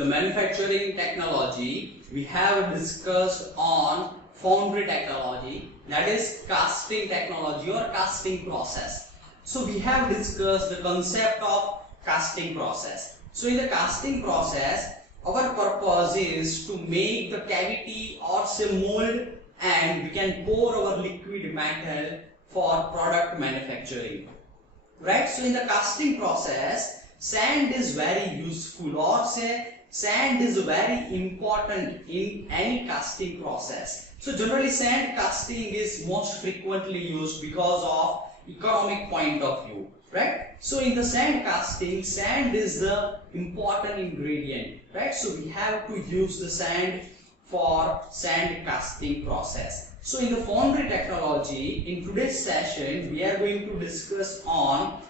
the manufacturing technology, we have discussed on foundry technology, that is casting technology or casting process. So we have discussed the concept of casting process. So in the casting process, our purpose is to make the cavity or say mold, and we can pour our liquid metal for product manufacturing. Right? So in the casting process, sand is very useful, or say sand is very important in any casting process. So generally sand casting is most frequently used because of economic point of view. Right? So in the sand casting, sand is the important ingredient. Right? So we have to use the sand for sand casting process. So in the foundry technology, in today's session, we are going to discuss on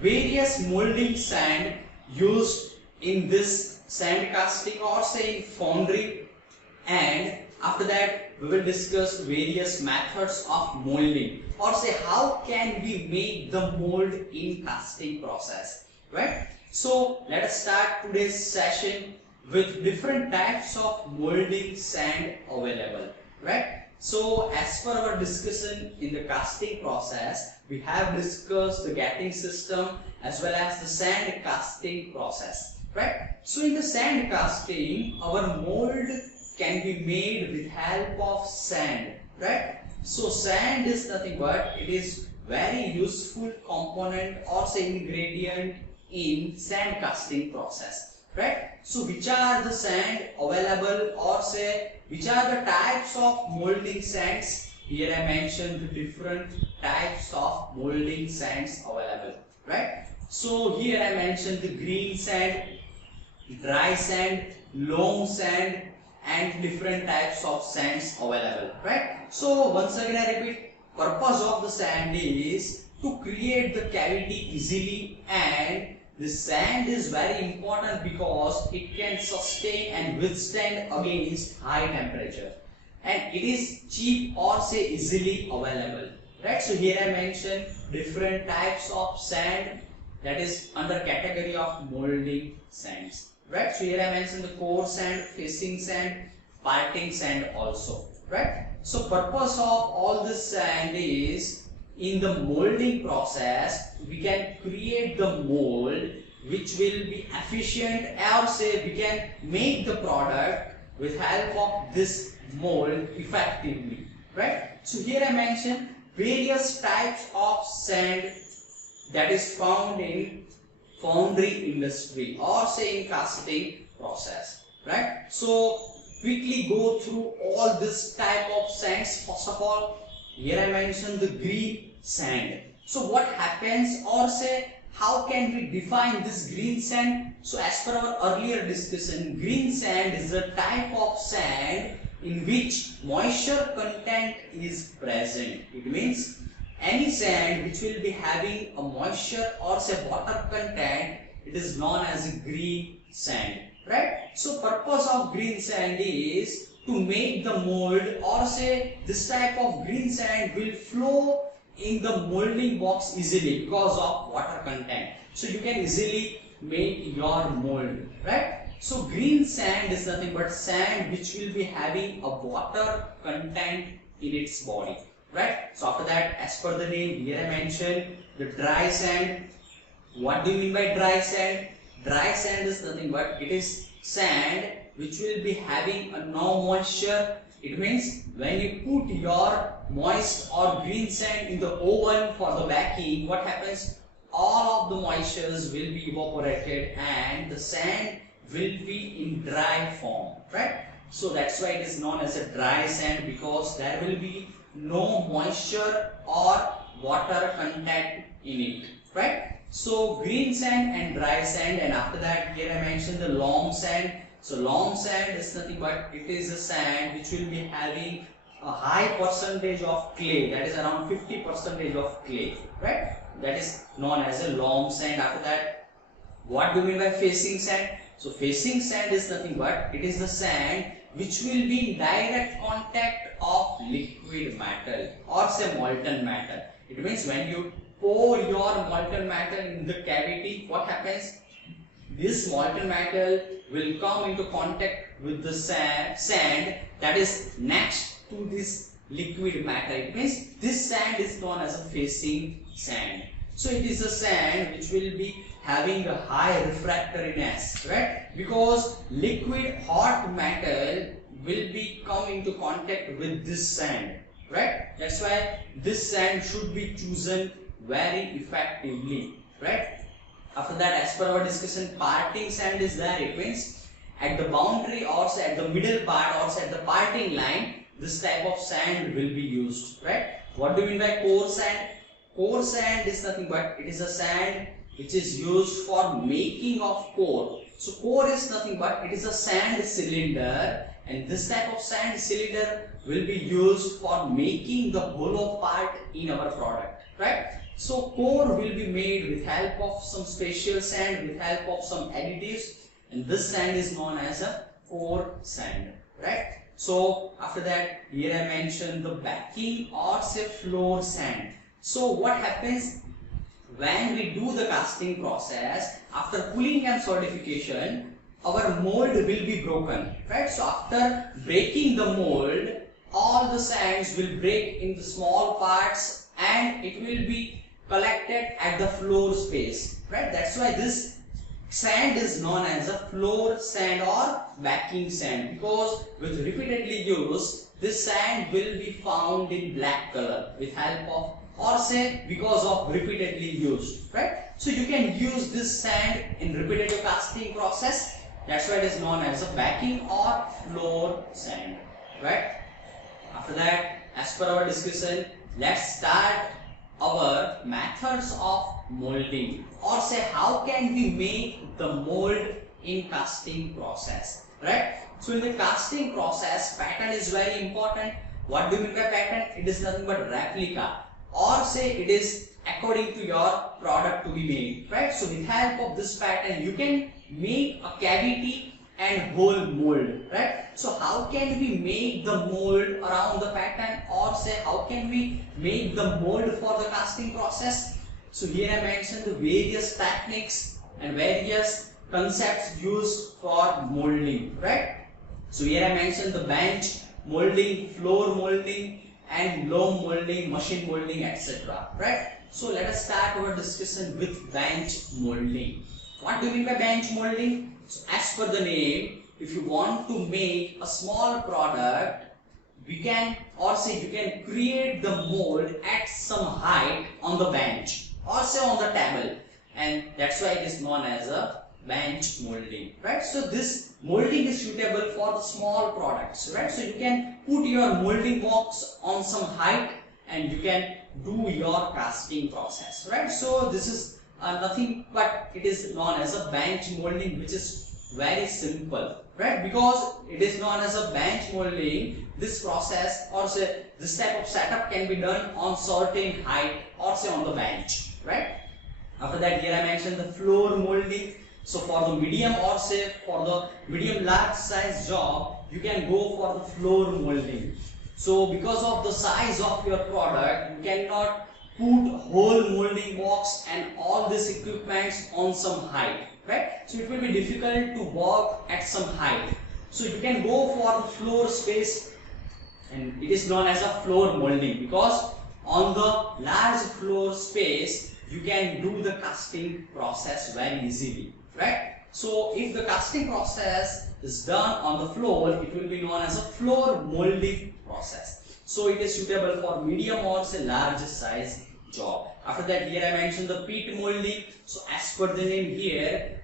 various molding sand used in this sand casting or say in foundry, and after that we will discuss various methods of molding or say how can we make the mold in casting process. Right? So let us start today's session with different types of molding sand available. Right? So as per our discussion in the casting process, we have discussed the gating system as well as the sand casting process. Right? So in the sand casting, our mold can be made with help of sand. Right? So sand is nothing but it is very useful component or say ingredient in sand casting process. Right? So which are the sand available or say which are the types of molding sands? Here I mentioned the different types of molding sands available. Right? So here I mentioned the green sand, dry sand, loam sand, and different types of sands available. Right? So once again I repeat, purpose of the sand is to create the cavity easily, and the sand is very important because it can sustain and withstand against high temperature, and it is cheap or say easily available. Right? So here I mentioned different types of sand that is under category of molding sands. Right? So here I mentioned the core sand, facing sand, parting sand also. Right? So purpose of all this sand is in the molding process we can create the mold which will be efficient, or say we can make the product with help of this mold effectively. Right? So here I mentioned various types of sand that is found in foundry industry or say in casting process. Right? So quickly go through all this type of sands. First of all, here I mentioned the green sand. So what happens or say how can we define this green sand? So as per our earlier discussion, green sand is a type of sand in which moisture content is present. It means any sand which will be having a moisture or say water content, it is known as a green sand. Right? So purpose of green sand is to make the mold or say this type of green sand will flow in the molding box easily because of water content. So you can easily make your mold. Right? So green sand is nothing but sand which will be having a water content in its body. Right? So after that, as per the name, here I mentioned the dry sand. What do you mean by dry sand? Dry sand is nothing but it is sand which will be having a no moisture. It means when you put your moist or green sand in the oven for the baking, what happens? All of the moistures will be evaporated and the sand will be in dry form. Right? So that's why it is known as a dry sand, because there will be no moisture or water contact in it. Right? So green sand and dry sand, and after that here I mentioned the loam sand. So loam sand is nothing but it is a sand which will be having a high percentage of clay, that is around 50% of clay. Right? That is known as a loam sand. After that, what do you mean by facing sand? So facing sand is nothing but it is the sand which will be in direct contact of liquid metal or say molten metal. It means when you pour your molten metal in the cavity, what happens? this molten metal will come into contact with the sand that is next to this liquid matter. It means this sand is known as a facing sand. So it is a sand which will be having a high refractoriness, right? Because liquid hot metal will be come into contact with this sand, right? That's why this sand should be chosen very effectively, right? After that, as per our discussion, parting sand is there. It means at the boundary or say at the middle part or say at the parting line, this type of sand will be used, right? What do you mean by core sand? Core sand is nothing but it is a sand which is used for making of core. So core is nothing but it is a sand cylinder, and this type of sand cylinder will be used for making the hollow part in our product, right? So core will be made with help of some special sand, with help of some additives, and this sand is known as a core sand, right? So after that, here I mentioned the backing or say floor sand. So what happens when we do the casting process, after cooling and solidification, our mold will be broken, right? So after breaking the mold, all the sands will break into small parts and it will be collected at the floor space, right? That's why this sand is known as a floor sand or backing sand, because with repeatedly use, this sand will be found in black color with help of or say because of repeatedly used, right? So you can use this sand in repetitive casting process. That's why it is known as a backing or floor sand, right? After that, as per our discussion, let's start our methods of molding, or say how can we make the mold in casting process, right? So in the casting process, pattern is very important. What do you mean by pattern? It is nothing but replica, or say it is according to your product to be made, right? So with help of this pattern, you can make a cavity and whole mold, right? So how can we make the mold around the pattern, or say how can we make the mold for the casting process? So here I mentioned the various techniques and various concepts used for molding, right? So here I mentioned the bench molding, floor molding, and loam molding, machine molding, etc. Right? So let us start our discussion with bench molding. What do you mean by bench molding? So as per the name, if you want to make a small product, we can or say you can create the mold at some height on the bench or say on the table, and that's why it is known as a bench molding, right? So this molding is suitable for the small products, right? So you can put your molding box on some height and you can do your casting process, right? So this is nothing but it is known as a bench molding, which is very simple, right? Because it is known as a bench molding, this process or say this type of setup can be done on certain height or say on the bench, right? After that, here I mentioned the floor molding. So for the medium or say for the medium large size job, you can go for the floor molding. So because of the size of your product, you cannot put whole molding box and all these equipments on some height, right? So it will be difficult to work at some height. So you can go for the floor space, and it is known as a floor molding because on the large floor space you can do the casting process very easily, right? So if the casting process is done on the floor, it will be known as a floor molding process. So it is suitable for medium or say large size job. After that, here I mentioned the pit molding. So as per the name here,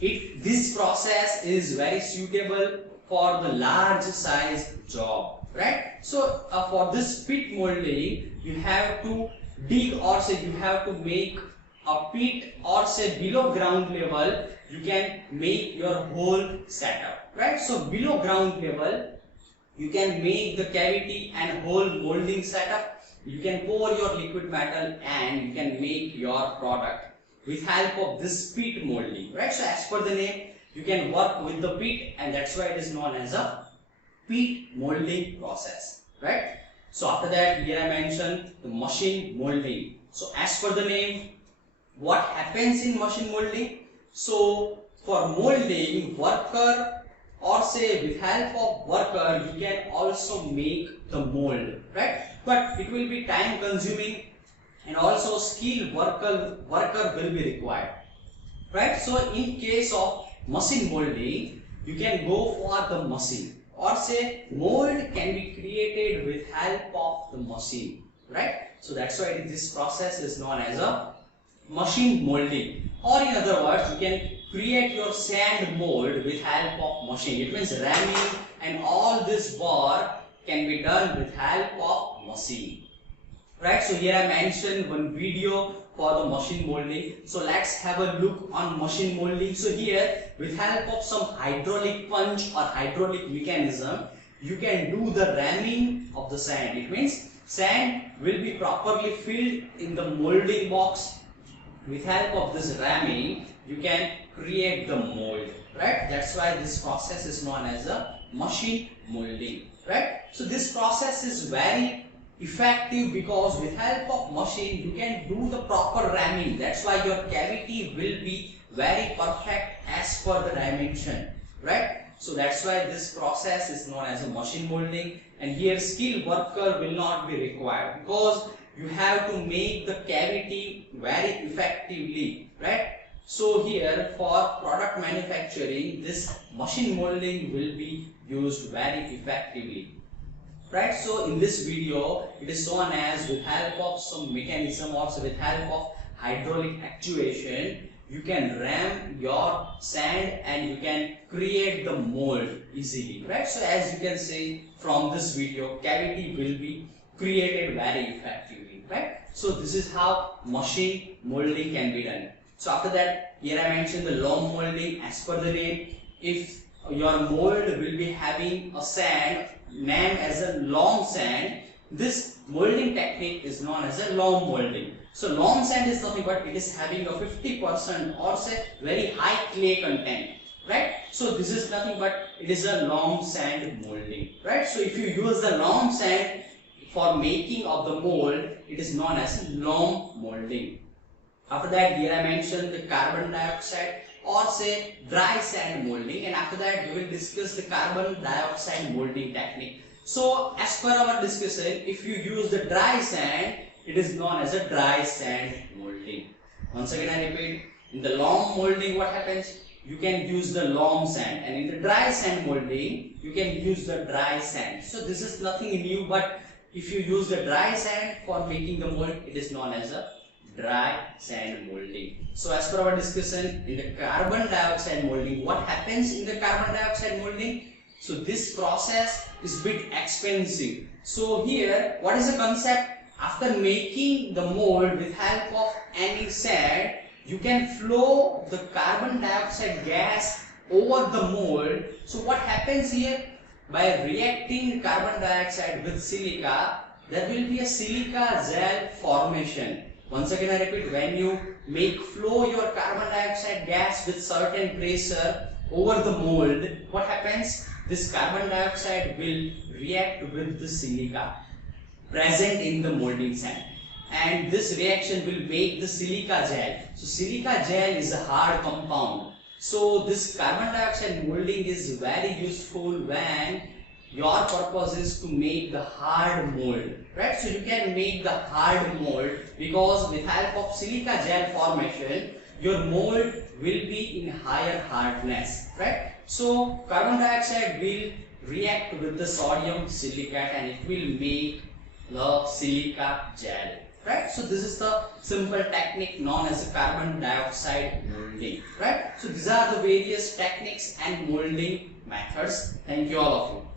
this process is very suitable for the large size job, right? So for this pit molding, you have to dig or say you have to make a pit or say below ground level you can make your whole setup, right? So below ground level you can make the cavity and whole molding setup. You can pour your liquid metal and you can make your product with help of this pit molding, right? So as per the name, you can work with the pit, and that's why it is known as a pit molding process, right? So after that, here I mentioned the machine molding. So as per the name, what happens in machine molding? So for molding, worker or say with help of worker you can also make the mold, right? But it will be time consuming and also skilled worker will be required, right? So in case of machine molding, you can go for the machine, or say mold can be created with help of the machine, right? So that's why this process is known as a machine molding. Or in other words, you can create your sand mold with help of machine. It means ramming and all this work can be done with help of machine, right? So here I mentioned one video for the machine molding. So let's have a look on machine molding. So here with help of some hydraulic punch or hydraulic mechanism, you can do the ramming of the sand. It means sand will be properly filled in the molding box. With help of this ramming, you can create the mold, right? That's why this process is known as a machine molding, right? So this process is very effective because with help of machine you can do the proper ramming. That's why your cavity will be very perfect as per the dimension, right? So that's why this process is known as a machine molding. And here skilled worker will not be required because you have to make the cavity very effectively, right? So here for product manufacturing, this machine molding will be used very effectively, right? So in this video, it is shown as with help of some mechanism or with help of hydraulic actuation, you can ram your sand and you can create the mold easily, right? So as you can see from this video, cavity will be created very effectively, right? So this is how machine molding can be done. So after that, here I mentioned the long molding. As per the name, if your mold will be having a sand named as a long sand, this molding technique is known as a long molding. So long sand is nothing but it is having a 50% or say very high clay content, right? So this is nothing but it is a long sand molding, right? So if you use the long sand for making of the mold, it is known as long molding. After that, here I mentioned the carbon dioxide or say dry sand molding, and after that we will discuss the carbon dioxide molding technique. So as per our discussion, if you use the dry sand, it is known as a dry sand molding. Once again I repeat, in the long molding what happens? You can use the long sand, and in the dry sand molding you can use the dry sand. So this is nothing new, but if you use the dry sand for making the mold, it is known as a dry sand molding. So as per our discussion, in the carbon dioxide molding, what happens in the carbon dioxide molding? So this process is a bit expensive. So here, what is the concept? After making the mold with help of any sand, you can flow the carbon dioxide gas over the mold. So what happens here? By reacting carbon dioxide with silica, there will be a silica gel formation. Once again I repeat, when you make flow your carbon dioxide gas with certain pressure over the mold, what happens? This carbon dioxide will react with the silica present in the molding sand, and this reaction will make the silica gel. So silica gel is a hard compound. So this carbon dioxide molding is very useful when your purpose is to make the hard mold, right? So you can make the hard mold because with help of silica gel formation, your mold will be in higher hardness, right? So carbon dioxide will react with the sodium silicate and it will make the silica gel, right? So this is the simple technique known as carbon dioxide molding, right? So these are the various techniques and molding methods. Thank you all of you.